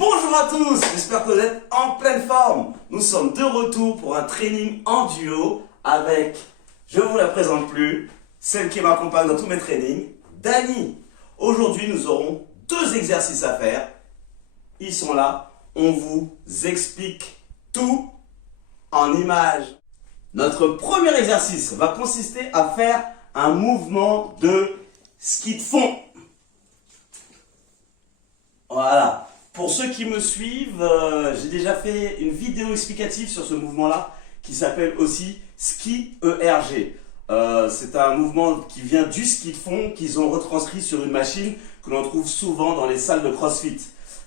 Bonjour à tous, j'espère que vous êtes en pleine forme. Nous sommes de retour pour un training en duo avec, je ne vous la présente plus, celle qui m'accompagne dans tous mes trainings, Dani. Aujourd'hui, nous aurons 2 exercices à faire. Ils sont là, on vous explique tout en images. Notre premier exercice va consister à faire un mouvement de ski de fond. Voilà. Pour ceux qui me suivent, j'ai déjà fait une vidéo explicative sur ce mouvement-là qui s'appelle aussi ski ERG. C'est un mouvement qui vient du ski de fond qu'ils ont retranscrit sur une machine que l'on trouve souvent dans les salles de CrossFit.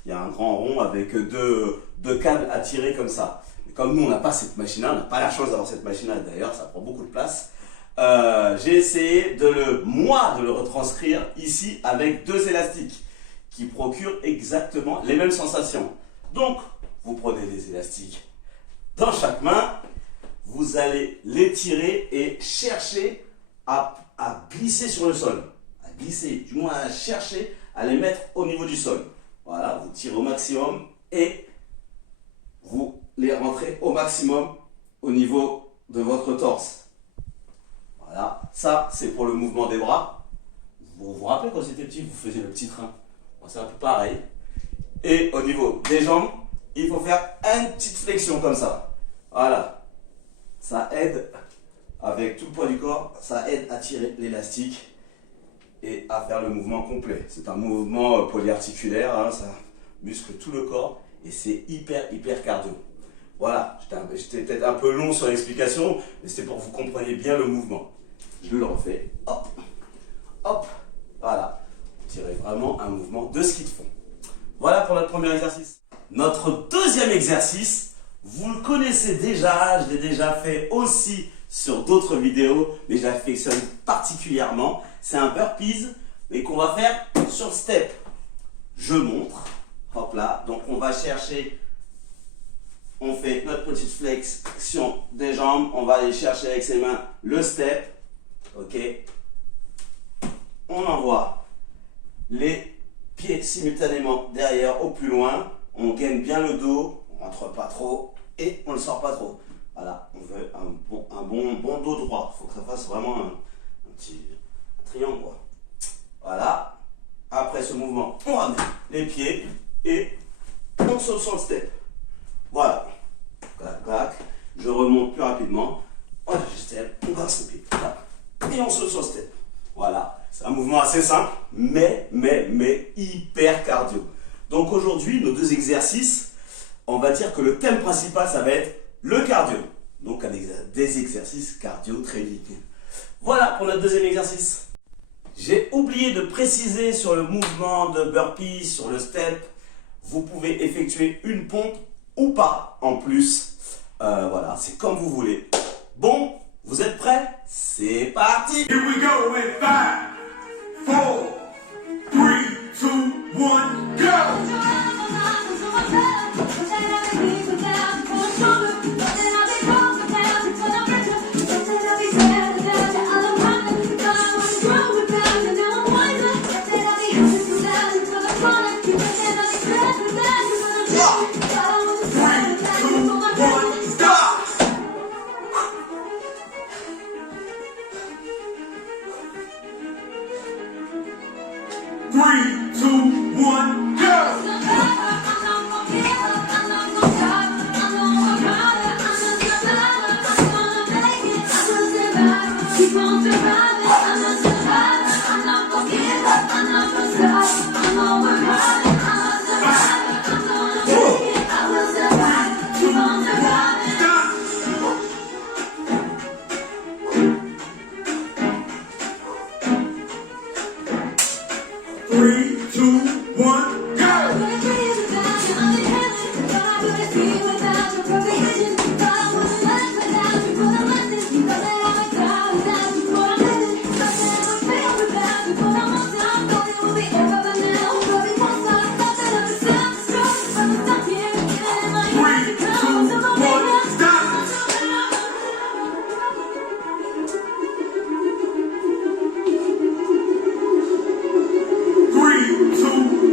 Il y a un grand rond avec deux câbles à tirer comme ça. Mais comme nous, on n'a pas cette machine-là, on n'a pas la chance d'avoir cette machine-là d'ailleurs, ça prend beaucoup de place. J'ai essayé de le retranscrire ici avec 2 élastiques qui procurent exactement les mêmes sensations. Donc, vous prenez des élastiques dans chaque main, vous allez les tirer et chercher à glisser sur le sol. À glisser, du moins à chercher à les mettre au niveau du sol. Voilà, vous tirez au maximum et vous les rentrez au maximum au niveau de votre torse. Voilà, ça c'est pour le mouvement des bras. Vous vous rappelez quand vous étiez petit, vous faisiez le petit train. C'est un peu pareil. Et au niveau des jambes, il faut faire une petite flexion comme ça. Voilà. Ça aide, avec tout le poids du corps, ça aide à tirer l'élastique et à faire le mouvement complet. C'est un mouvement polyarticulaire, hein, ça muscle tout le corps et c'est hyper cardio. Voilà, j'étais peut-être un peu long sur l'explication, mais c'était pour que vous compreniez bien le mouvement. Je le refais. Hop, hop, voilà. Tirez vraiment un mouvement de ski de fond. Voilà pour notre premier exercice. Notre deuxième exercice, vous le connaissez déjà, je l'ai déjà fait aussi sur d'autres vidéos, mais je l'affectionne particulièrement. C'est un burpees, mais qu'on va faire sur step. Je montre, hop là, donc on va chercher, on fait notre petite flexion des jambes, on va aller chercher avec ses mains le step, ok. On envoie les pieds simultanément derrière au plus loin, on gaine bien le dos, on rentre pas trop et on ne le sort pas trop. Voilà, on veut un bon dos droit, il faut que ça fasse vraiment un petit triangle quoi. Voilà, après ce mouvement, on ramène les pieds et on saute sur le step. Voilà, clac, clac, je remonte plus rapidement, on step, on grasse les pieds, et on saute sur le step. Voilà, c'est un mouvement assez simple, mais hyper cardio. Donc aujourd'hui, nos 2 exercices, on va dire que le thème principal, ça va être le cardio. Donc des exercices cardio très vite. Voilà pour notre deuxième exercice. J'ai oublié de préciser sur le mouvement de burpee, sur le step, vous pouvez effectuer une pompe ou pas en plus. Voilà, c'est comme vous voulez. Bon, vous êtes prêts? C'est parti! Here we go in 5, 4, 3, 2, 1, go!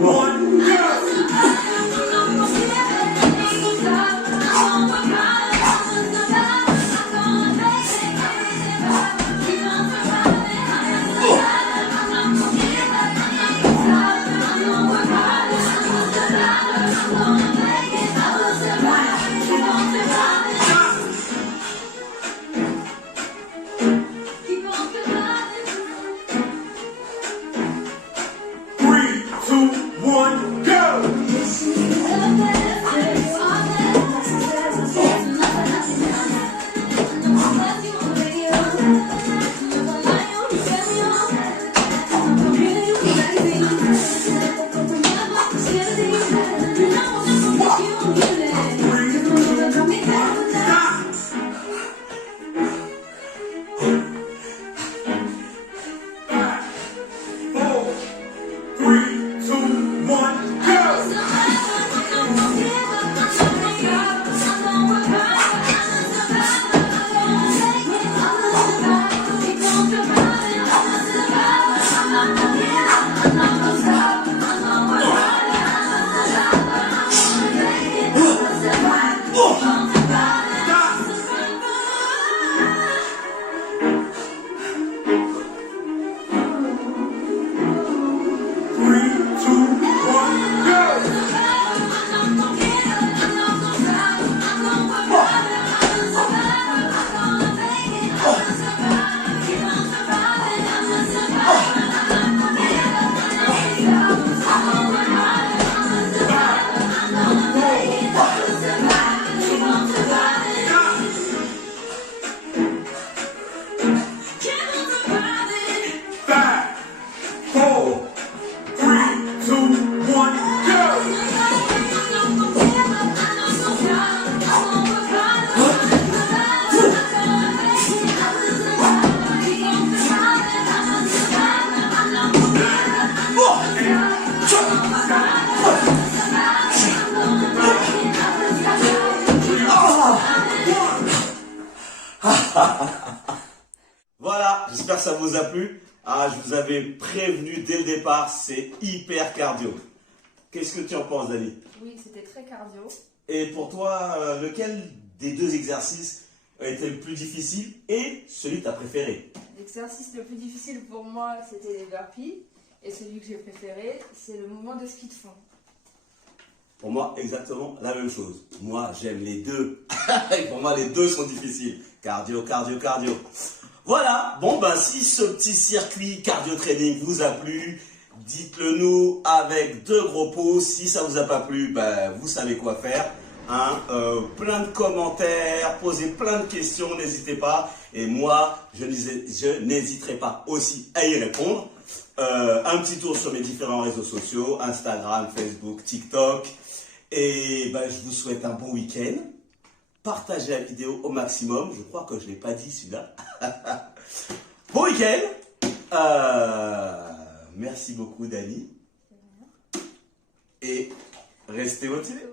One. one, go! Four, three, two, one, go! Three, two, one, go! Five, four, three, two, one, go! Voilà, j'espère que ça vous a plu. Ah, je vous avais prévenu dès le départ, c'est hyper cardio. Qu'est-ce que tu en penses, Dani? Oui, c'était très cardio. Et pour toi, lequel des deux exercices était le plus difficile et celui que tu as préféré? L'exercice le plus difficile pour moi, c'était les burpees. Et celui que j'ai préféré, c'est le mouvement de ski de fond. Pour moi, exactement la même chose. Moi, j'aime les deux. Et pour moi, les deux sont difficiles. Cardio, cardio, cardio. Voilà. Bon, ben, si ce petit circuit cardio training vous a plu, dites-le nous avec deux gros pouces. Si ça vous a pas plu, ben, vous savez quoi faire. Hein, plein de commentaires, posez plein de questions, n'hésitez pas. Et moi, je n'hésiterai pas aussi à y répondre. Un petit tour sur mes différents réseaux sociaux, Instagram, Facebook, TikTok. Et ben, je vous souhaite un bon week-end. Partagez la vidéo au maximum. Je crois que je ne l'ai pas dit celui-là. Bon week-end. Merci beaucoup, Dani. Et restez motivés.